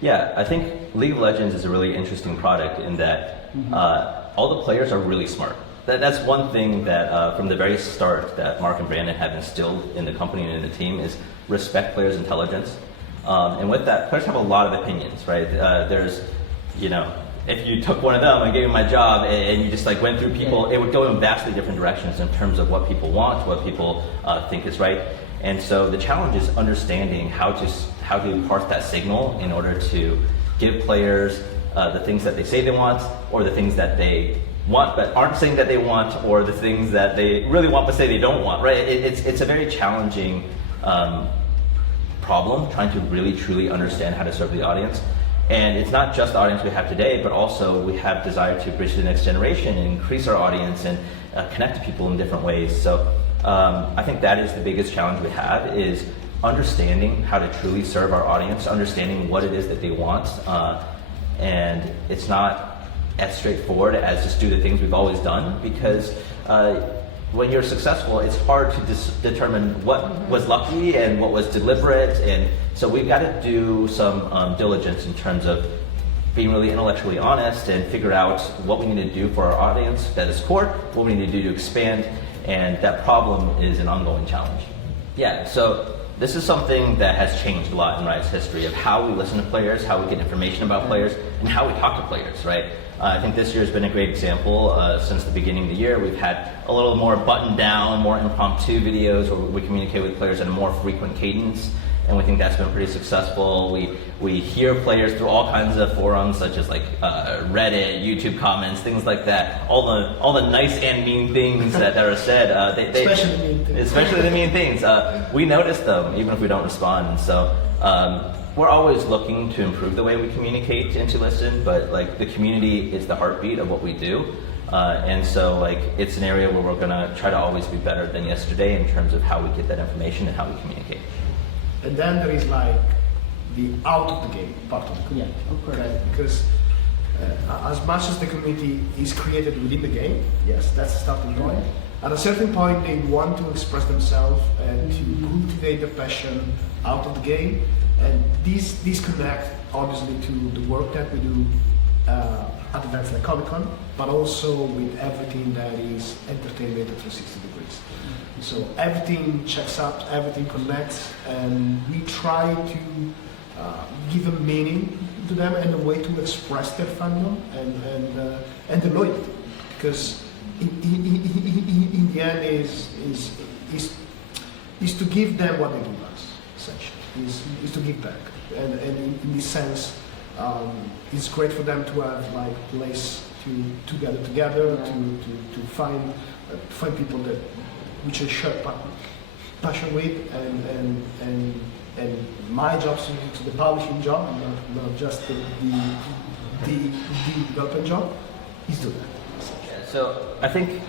Yeah, I think League of Legends is a really interesting product in that all the players are really smart. That's one thing that from the very start that Mark and Brandon have instilled in the company and in the team is respect players' intelligence. And with that, players have a lot of opinions, right? There's, if you took one of them and gave them my job and you just like went through people, it would go in vastly different directions in terms of what people want, what people think is right. And so the challenge is understanding how to parse that signal in order to give players the things that they say they want, or the things that they want but aren't saying that they want, or the things that they really want but say they don't want, right? It's a very challenging problem, trying to really truly understand how to serve the audience. And it's not just the audience we have today, but also we have desire to bridge to the next generation and increase our audience and connect to people in different ways. So I think that is the biggest challenge we have, is understanding how to truly serve our audience, understanding what it is that they want. And it's not as straightforward as just do the things we've always done, because when you're successful, it's hard to determine what was lucky and what was deliberate. And so we've got to do some diligence in terms of being really intellectually honest and figure out what we need to do for our audience that is core, what we need to do to expand, and that problem is an ongoing challenge. Yeah, so this is something that has changed a lot in Riot's history of how we listen to players, how we get information about players, and how we talk to players, right? I think this year has been a great example. Since the beginning of the year, we've had a little more buttoned down, more impromptu videos where we communicate with players at a more frequent cadence, and we think that's been pretty successful. We hear players through all kinds of forums, such as like Reddit, YouTube comments, things like that. All the nice and mean things that are said. Especially the mean things. Especially the mean things. We notice them even if we don't respond. And so we're always looking to improve the way we communicate and to listen, but like the community is the heartbeat of what we do. And so like it's an area where we're gonna try to always be better than yesterday in terms of how we get that information and how we communicate. And then there is like the out of the game part of the community. Okay? Because as much as the community is created within the game, yes, that's the starting point. At a certain point, they want to express themselves and to cultivate their passion out of the game. And these connect obviously to the work that we do at events like Comicon, but also with everything that is entertainment at 360 degrees. So everything checks up, everything connects, and we try to give a meaning to them and a way to express their fandom and the loyalty. Because in the end is to give them what they give us, essentially. Is to give back, and in this sense, it's great for them to have like a place to gather together, to find people that which they share passion with, and my job to the publishing job, not just the development job, is do that. So I think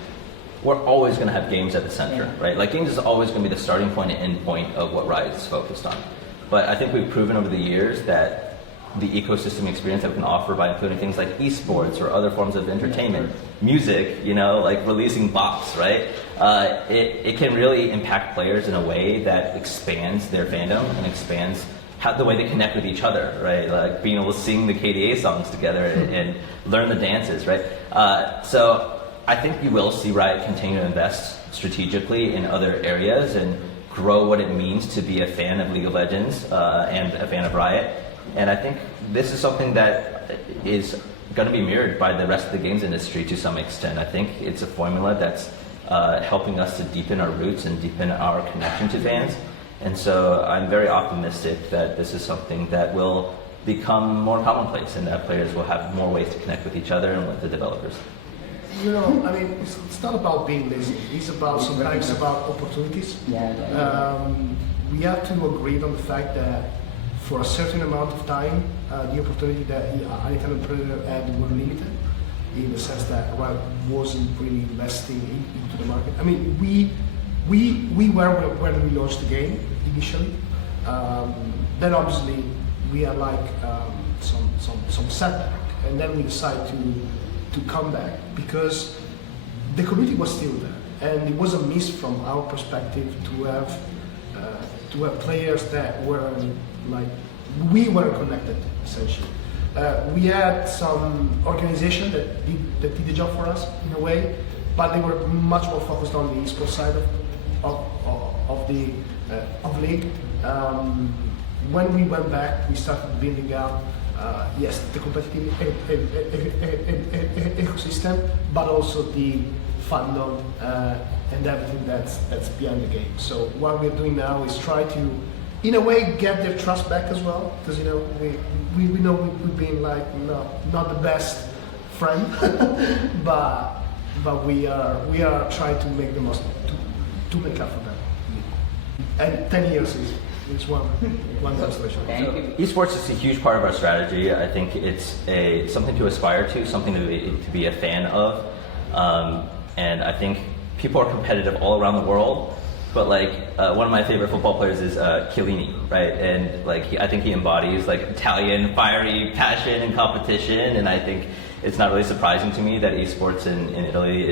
we're always going to have games at the center, right? Like games is always going to be the starting point and end point of what Riot is focused on. But I think we've proven over the years that the ecosystem experience that we can offer by including things like esports or other forms of entertainment, music, like releasing bops, right? It can really impact players in a way that expands their fandom and expands the way they connect with each other, right? Like being able to sing the KDA songs together and learn the dances, right? So I think you will see Riot continue to invest strategically in other areas and grow what it means to be a fan of League of Legends and a fan of Riot. And I think this is something that is going to be mirrored by the rest of the games industry to some extent. I think it's a formula that's helping us to deepen our roots and deepen our connection to fans. And so I'm very optimistic that this is something that will become more commonplace and that players will have more ways to connect with each other and with the developers. I mean, it's not about being lazy. It's about sometimes about opportunities. We have to agree on the fact that for a certain amount of time, the opportunity that an Italian player had were limited, in the sense that Riot wasn't really investing into the market. I mean, we were when we launched the game initially. Then obviously we had like some setback, and then we decided to come back because the community was still there, and it was a miss from our perspective to have players that were like we were connected essentially. We had some organization that did the job for us in a way, but they were much more focused on the esports side of the league. When we went back, we started building up, yes, the competitive ecosystem, but also the fandom and everything that's behind the game. So what we're doing now is try to, in a way, get their trust back as well, because you know we know we've been like not the best friend, but we are trying to make the most to make up for that. And 10 years is one demonstration. Esports is a huge part of our strategy. I think it's something to aspire to, something to be a fan of, and I think people are competitive all around the world. But like one of my favorite football players is Chiellini, right? And like I think he embodies like Italian fiery passion and competition. And I think it's not really surprising to me that esports in Italy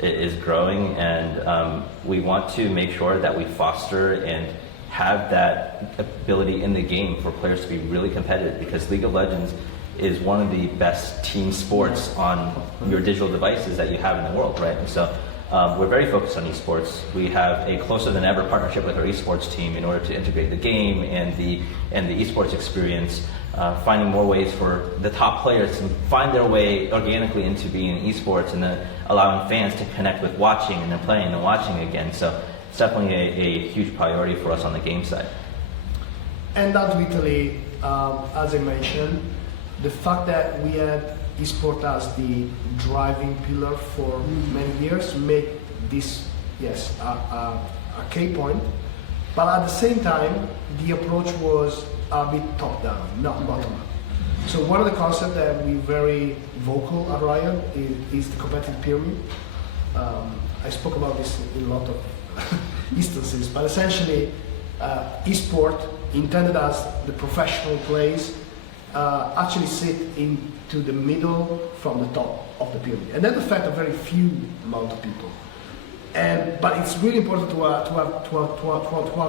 is growing. And we want to make sure that we foster and have that ability in the game for players to be really competitive, because League of Legends is one of the best team sports on your digital devices that you have in the world, right? And so we're very focused on esports. We have a closer than ever partnership with our esports team in order to integrate the game and the esports experience, finding more ways for the top players to find their way organically into being in esports, and then allowing fans to connect with watching and then playing and watching again. So it's definitely a huge priority for us on the game side. And ultimately, as I mentioned, the fact that we had esports as the driving pillar for many years make this, yes, a key point. But at the same time, the approach was a bit top-down, not bottom-up. So one of the concepts that we're very vocal at Riot is the competitive pyramid. I spoke about this in a lot of instances, but essentially, esport intended as the professional plays actually sit into the middle from the top of the pyramid, and that affects a very few amount of people. But it's really important to have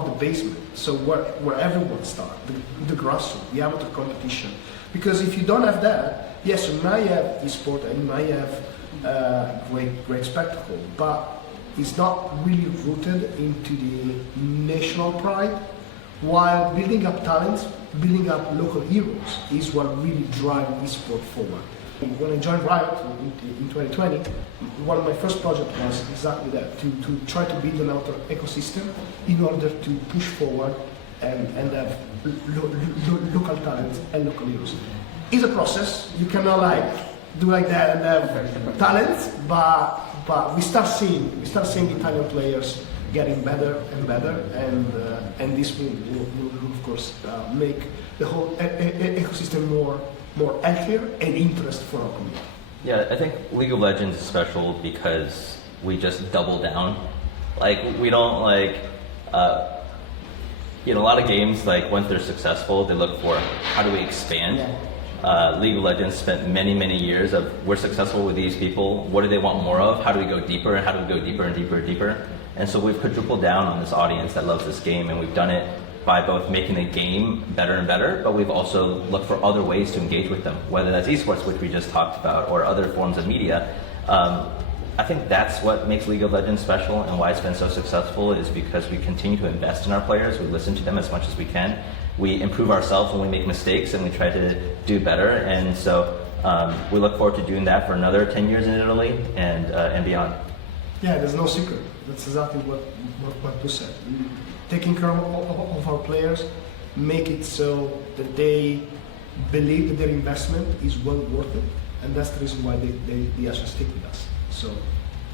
the basement, so where everyone starts, the grassroots, the amateur competition. Because if you don't have that, yes, you might have esport and you might have great spectacle, but it's not really rooted into the national pride. While building up talents, building up local heroes is what really drives esport forward. When I joined Riot in 2020, one of my first projects was exactly that, to try to build an outer ecosystem in order to push forward and have local talents and local heroes. It's a process. You cannot do like that and have talents, but we start seeing Italian players getting better and better, and this will of course make the whole ecosystem more healthier and interest for our community. Yeah, I think League of Legends is special because we just double down. Like we don't a lot of games, like once they're successful, they look for how do we expand. League of Legends spent many years of we're successful with these people. What do they want more of? How do we go deeper? How do we go deeper and deeper and deeper? And so we've quadrupled down on this audience that loves this game, and we've done it by both making the game better and better, but we've also looked for other ways to engage with them, whether that's esports, which we just talked about, or other forms of media. I think that's what makes League of Legends special, and why it's been so successful is because we continue to invest in our players, we listen to them as much as we can, we improve ourselves when we make mistakes, and we try to do better, and so we look forward to doing that for another 10 years in Italy and beyond. Yeah, there's no secret. That's exactly what Pu said. Taking care of our players, make it so that they believe that their investment is well worth it, and that's the reason why they actually stick with us. So,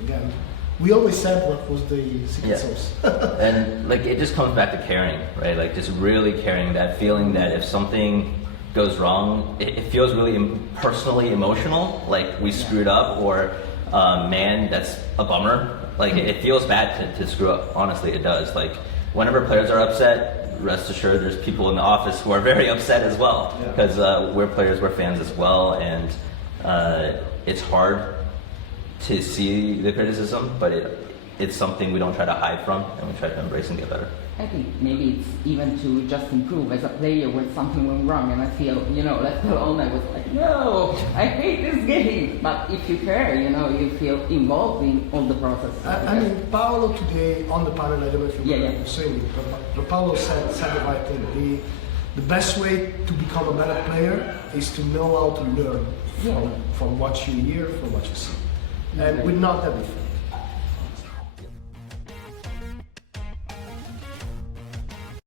again, we always said what was the secret sauce. And like it just comes back to caring, right? Like just really caring, that feeling that if something goes wrong, it feels really personally emotional, like we screwed up, or man, that's a bummer. Like it feels bad to screw up. Honestly, it does. Like whenever players are upset, rest assured there's people in the office who are very upset as well, because we're players, we're fans as well, and it's hard to see the criticism, but it's something we don't try to hide from, and we try to embrace and get better. I think maybe it's even to just improve as a player when something went wrong and I feel, left alone. I was like, no, I hate this game. But if you care, you feel involved in all the process. I mean, Paolo today on the panel, I don't know if you were saying it, but Paolo said the right thing. The best way to become a better player is to know how to learn from what you hear, from what you see. And we're not that different.